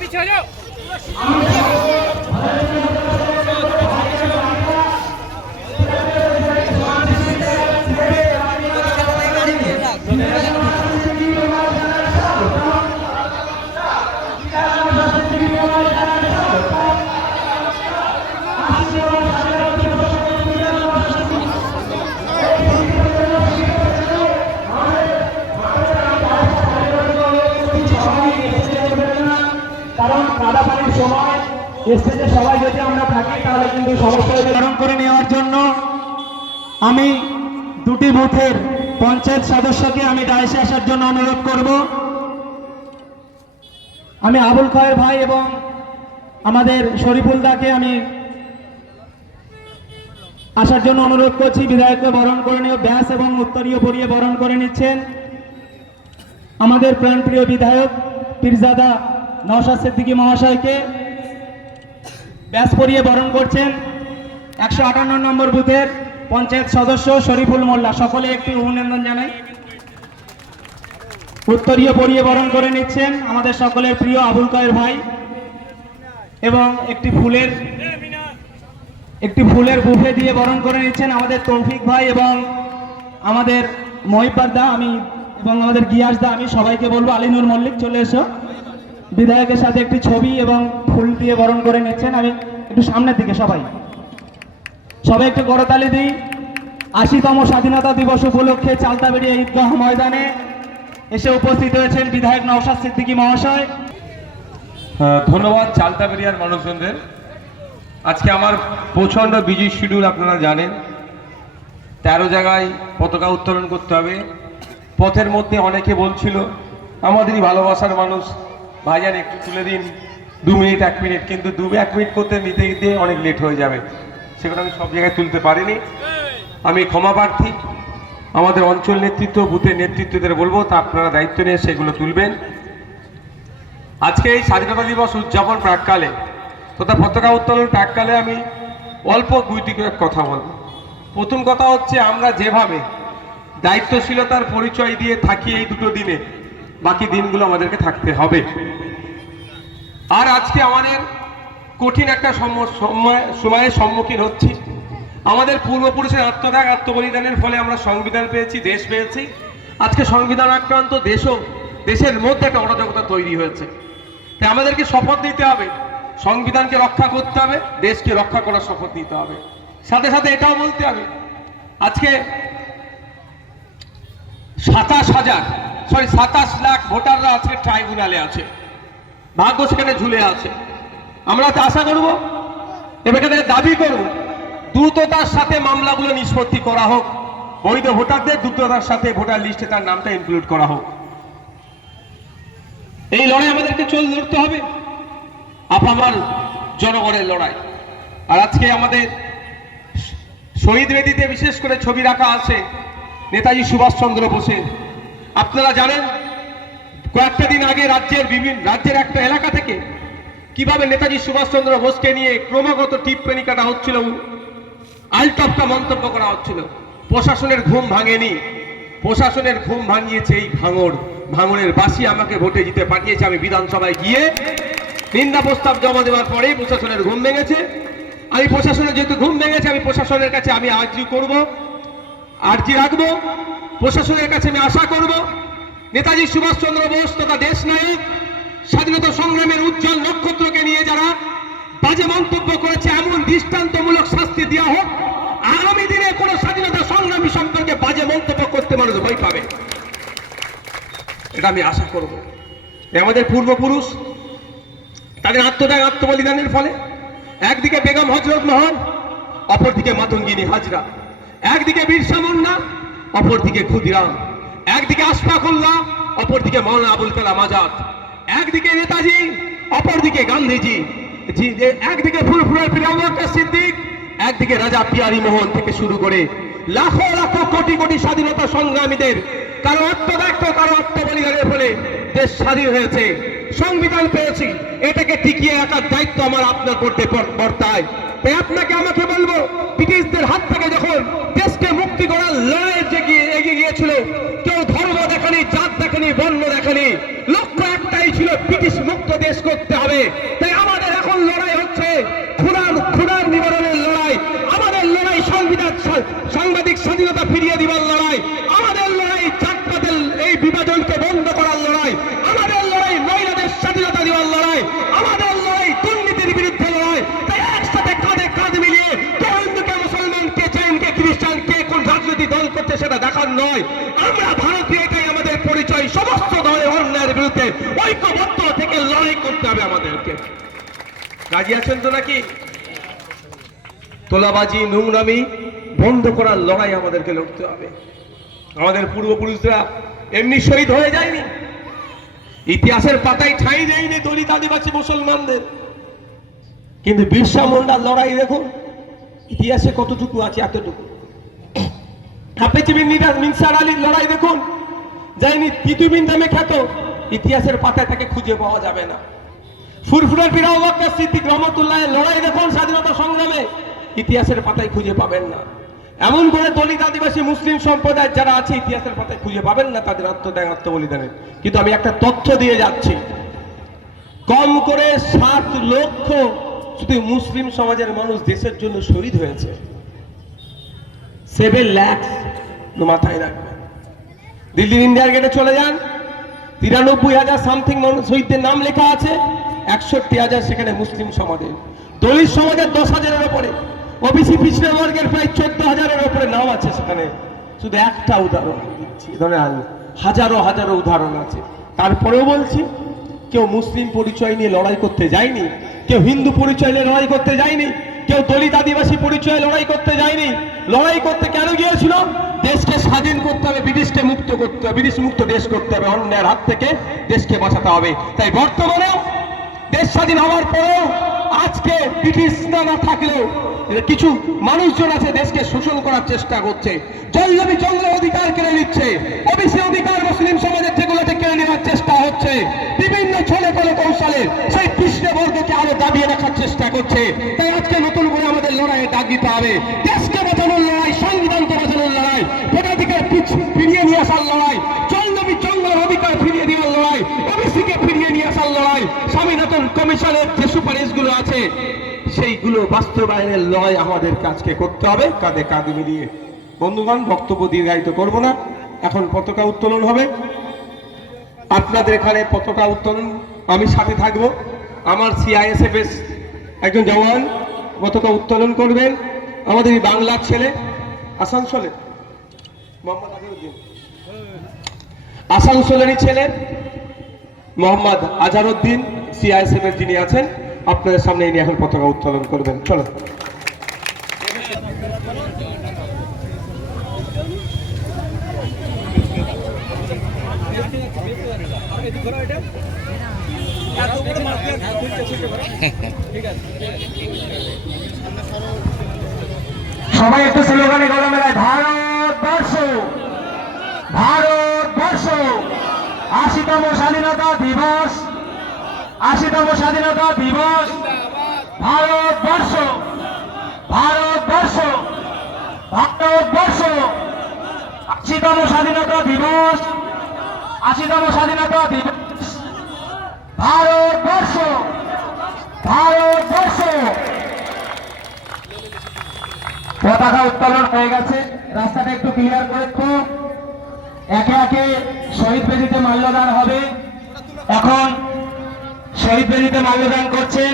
पीछे हो जाओ। কারণ কাদাপানির সময় স্টেজে সবাই যদি আমরা থাকি তাহলে কিন্তু সমস্যা নিবারণ করে নেওয়ার জন্য আমি দুটি বুথের পঞ্চায়েত সদস্যকে আমি ডায়াসে আসার জন্য অনুরোধ করব। আমি আবুল খয়ের ভাই এবং আমাদের শরীফুল দাকে আমি আসার জন্য অনুরোধ করছি। বিধায়ককে বরণ করে নিয়ে ব্যাস এবং উত্তরীয় পরিয়ে বরণ করে নিচ্ছেন আমাদের প্রাণপ্রিয় বিধায়ক পীরজাদা নওশাদ সিদ্দিকী মহাশয়কে ব্যাস পরিয়ে বরণ করছেন 158 নম্বর বুথের পঞ্চায়েত সদস্য শরীফুল মোল্লা। সকলে একটি অভিনন্দন জানাই। উত্তরীয় পরিয়ে বরণ করে নিচ্ছেন আমাদের সকলের প্রিয় আবুল কয়ের ভাই এবং একটি ফুলের বুফে দিয়ে বরণ করে নিচ্ছেন আমাদের তৌফিক ভাই এবং আমাদের মহিব্বার দা আমি এবং আমাদের গিয়াস দা। আমি সবাইকে বলবো আলিনুর মল্লিক চলে এসো। বিধায়কের সাথে একটি ছবি এবং ফুল দিয়ে বরণ করে নিচ্ছেন। আমি একটু সামনের দিকে সবাই একটু করতালি দিই। 80তম স্বাধীনতা দিবস উপলক্ষে চালতাবেড়িয়া ঈদগাহ ময়দানে এসে উপস্থিত হয়েছেন বিধায়ক নওশাদ সিদ্দিকী মহাশয়। ধন্যবাদ চালতাবেড়িয়ার মানুষজনদের। আজকে আমার প্রচণ্ড বিজি শিডিউল, আপনারা জানেন। 13 জায়গায় পতাকা উত্তোলন করতে হবে। পথের মধ্যে অনেকে বলছিল আমাদেরই ভালোবাসার মানুষ, ভাইজান একটু তুলে দিন 2 মিনিট 1 মিনিট, কিন্তু 2-1 মিনিট করতে নিতে নিতে অনেক লেট হয়ে যাবে। সেগুলো আমি সব জায়গায় তুলতে পারিনি, আমি ক্ষমা প্রার্থী। আমাদের অঞ্চল নেতৃত্ব, বুথের নেতৃত্বদের বলবো তা আপনারা দায়িত্ব নিয়ে সেগুলো তুলবেন। আজকে এই স্বাধীনতা দিবস উদযাপন প্রাককালে তথা পতাকা উত্তোলন প্রাককালে আমি অল্প 2টি কথা বলবো। প্রথম কথা হচ্ছে, আমরা যেভাবে দায়িত্বশীলতার পরিচয় দিয়ে থাকি এই দুটো দিনে, বাকি দিনগুলো আমাদেরকে থাকতে হবে। আর আজকে আমাদের কঠিন একটা সময়ের সম্মুখীন হচ্ছি। আমাদের পূর্বপুরুষের আত্মত্যাগ আত্মবলিদানের ফলে আমরা সংবিধান পেয়েছি, দেশ পেয়েছি। আজকে সংবিধান আক্রান্ত দেশের মধ্যে একটা অরাজকতা তৈরি হয়েছে। তাই আমাদেরকে শপথ নিতে হবে, সংবিধানকে রক্ষা করতে হবে, দেশকে রক্ষা করার শপথ নিতে হবে। সাথে সাথে এটাও বলতে হবে, আজকে 27 লাখ ভোটাররা আজকে ট্রাইব্যুনালে আছে, ভাগ্য সেখানে ঝুলে আছে। আমরা তো আশা করব এবং এখানে দাবি করব দ্রুততার সাথে মামলাগুলো নিষ্পত্তি করা হোক, বৈধ ভোটারদের দ্রুততার সাথে ভোটার লিস্টে তার নামটা ইনক্লুড করা হোক। এই লড়াই আমাদেরকে লড়তে হবে, আপামার জনগণের লড়াই। আর আজকে আমাদের শহীদ বেদিতে বিশেষ করে ছবি রাখা আছে নেতাজি সুভাষচন্দ্র বোসের। আপনারা জানেন কয়েকটা দিন আগে রাজ্যের একটা এলাকা থেকে কিভাবে নেতাজি সুভাষচন্দ্র বোসকে নিয়ে ক্রমাগত টিপ্পনী কাটা হচ্ছিল, আলটপটা মন্তব্য করা হচ্ছিল। প্রশাসনের ঘুম ভাঙেনি, প্রশাসনের ঘুম ভাঙিয়েছে এই ভাঙড়ের বাসী আমাকে ভোটে জিতে পাঠিয়েছে। আমি বিধানসভায় গিয়ে নিন্দা প্রস্তাব জমা দেওয়ার পরে প্রশাসনের ঘুম ভেঙেছে। আমি প্রশাসনের যেহেতু ঘুম ভেঙেছে, আমি প্রশাসনের কাছে আমি আর্জি রাখবো। প্রশাসনের কাছে আমি আশা করব নেতাজি সুভাষচন্দ্র বোস তথা দেশ নায়ক, স্বাধীনতা সংগ্রামের উজ্জ্বল নক্ষত্রকে নিয়ে যারা বাজে মন্তব্য করেছে এমন দৃষ্টান্তমূলক শাস্তি দেওয়া হোক। আগামী দিনে কোন স্বাধীনতা সংগ্রামী সম্পর্কে বাজে মন্তব্য করতে মানুষ ভয় পাবে, এটা আমি আশা করব। আমাদের পূর্বপুরুষ তাদের আত্মত্যাগ আত্মবলিদানের ফলে একদিকে বেগম হজরত মহল, অপরদিকে মাতঙ্গিনী হাজরা, একদিকে বিরসা মুন্ডা, অপরদিকে ক্ষুদিরাম, একদিকে আশফাকুল্লাহ, অপরদিকে মাওলানা আবুল কালাম আজাদ, একদিকে নেতাজি, অপরদিকে গান্ধীজি, একদিকে ফুরফুরার পীর আবু বকর সিদ্দিক, একদিকে রাজা পিয়ারী মোহন থেকে শুরু করে লাখো লাখো কোটি কোটি স্বাধীনতা সংগ্রামীদের কারো আত্মত্যাগ, কারো আত্মবলিদানের ফলে দেশ স্বাধীন হয়েছে, সংবিধান পেয়েছি। এটাকে টিকিয়ে রাখার দায়িত্ব আমার আপনার করতে বর্তায়। তাই আপনাকে আমাকে বলবো, ব্রিটিশদের হাত থেকে যখন সাংবাদিক স্বাধীনতা ফিরিয়ে দিবার লড়াই, আমাদের লড়াই জাতপাতের এই বিভাজনকে বন্ধ করার লড়াই, আমাদের লড়াই মহিলাদের স্বাধীনতা দেওয়ার লড়াই, আমাদের লড়াই দুর্নীতির বিরুদ্ধে লড়াই। তাই একসাথে কাঁধে কাঁধ মিলিয়ে কে হিন্দু কে মুসলমান কে জৈন কে খ্রিস্টান কে কোন রাজনৈতিক দল করছে সেটা দেখার নয়। আমরা ভারতীয়, এটাই আমাদের পরিচয়। সমস্ত ধরনের অন্যায়ের বিরুদ্ধে ঐক্যবদ্ধ থেকে লড়াই করতে হবে আমাদেরকে। রাজি আছেন তো নাকি? তোলাবাজি নোংরামি বন্ধ করার লড়াই আমাদেরকে লড়তে হবে। আমাদের পূর্বপুরুষরা এমনি শহীদ হয়ে যায়নি, ইতিহাসের পাতায় ঠাঁই দেয়নি দলিত আদিবাসী মুসলমানদের। কিন্তু বিরসা মুন্ডার লড়াই দেখুন ইতিহাসে কতটুকু আছে, এতটুকু। মিনসার আলীর লড়াই দেখুন, যায়নি তিতুমিন নামে খ্যাত, ইতিহাসের পাতায় তাকে খুঁজে পাওয়া যাবে না। ফুরফুরার পীর আবু বকর সিদ্দিক রহমাতুল্লাহের লড়াই দেখুন স্বাধীনতা সংগ্রামে, ইতিহাসের পাতায় খুঁজে পাবেন না। এমন করে দলিত আদিবাসী মুসলিম সম্প্রদায় যারা আছে ইতিহাসের পাতায় খুঁজে পাবেন না তাদের আত্মত্যাগ আত্মবলিদানের। কিন্তু আমি একটা তথ্য দিয়ে যাচ্ছি, কম করে 7 লক্ষ শুধু মুসলিম সমাজের মানুষ দেশের জন্য শহীদ হয়েছে। 7 লাখ মাথায় রাখবেন। দিল্লির ইন্ডিয়ার গেটে চলে যান, 93,000 সামথিং মানুষ শহীদদের নাম লেখা আছে, 61,000 সেখানে মুসলিম সমাজের। দলিত সমাজের 10,000-এর উপরে, ওবিসি পিছড়ে বর্গের প্রায় 14,000-এর উপরে নাম আছে সেখানে। শুধু একটা উদাহরণ দিচ্ছি, ধরেন হাজারো হাজারো উদাহরণ আছে। তারপরেও বলছি, কেউ মুসলিম পরিচয় নিয়ে লড়াই করতে যায়নি, কেউ হিন্দু পরিচয় নিয়ে লড়াই করতে যায়নি, কেউ দলিত আদিবাসী পরিচয়ে লড়াই করতে যায়নি। লড়াই করতে কেন গিয়েছিল? দেশকে স্বাধীন করতে হবে, ব্রিটিশকে মুক্ত করতে হবে, ব্রিটিশ মুক্ত দেশ করতে হবে, অন্যের হাত থেকে দেশকে বাঁচাতে হবে। তাই বর্তমানেও দেশ স্বাধীন হওয়ার পরেও আজকে ব্রিটিশ না থাকলেও কিছু মানুষজন আছে দেশকে শোষণ করার চেষ্টা করছে, জলজমি জঙ্গলের অধিকার কেড়ে নিচ্ছে, ওবিসি অধিকার মুসলিম সমাজের যেগুলোতে কেড়ে নেওয়ার চেষ্টা হচ্ছে, বিভিন্ন ছলে কলে কৌশলে সেই পিছড়ে বর্গকে আরো দাবিয়ে রাখার চেষ্টা করছে। তাই আজকে নতুন করে আমাদের লড়াইয়ে ডাক দিতে হবে। দেশকে বাঁচানোর লড়াই, সংবিধানকে বাঁচানোর লড়াই, ভোটাধিকার ফিরিয়ে নিয়ে আসার লড়াই, জলজমি জঙ্গলের অধিকার ফিরিয়ে দেওয়ার লড়াই, ওবিসিকে ফিরিয়ে নিয়ে আসার লড়াই, স্বামীনাথন কমিশনের যে সুপারিশগুলো আছে সেইগুলো বাস্তবায়নের লড়াই আমাদের কাজকে করতে হবে কাঁধে কাঁধ মিলিয়ে। বন্ধুগণ, বক্তব্য দীর্ঘায়িত করব না, এখন পতাকা উত্তোলন হবে। আপনাদের এখানে পতাকা উত্তোলন আমি সাথে থাকব। আমার সিআইএসএফ এর একজন জওয়ান পতাকা উত্তোলন করবেন। আমাদের এই বাংলার ছেলে, আসানসোলে মোহাম্মদ আজহারউদ্দিন, আসানসোলেরই ছেলে মোহাম্মদ আজহারউদ্দিন সিআইএসএফ এর যিনি আছেন, আপনাদের সামনে ইনি এখন পতাকা উত্তোলন করবেন। চলো। সবাই একটু স্লোগানে গলা মেলায়, ভারতবর্ষ ভারতবর্ষ, 80তম স্বাধীনতা দিবস, 80তম স্বাধীনতা দিবস, ভারতবর্ষ ভারতবর্ষ ভারতবর্ষ, 80তম স্বাধীনতা দিবস, 80তম স্বাধীনতা দিবস, ভারতবর্ষ ভারতবর্ষ। পতাকা উত্তোলন হয়ে গেছে, রাস্তাটা একটু ক্লিয়ার করে তো। একে একে শহীদ বেদিতে মাল্যদান হবে। এখন শহীদ বেদিতে মাল্যদান করছেন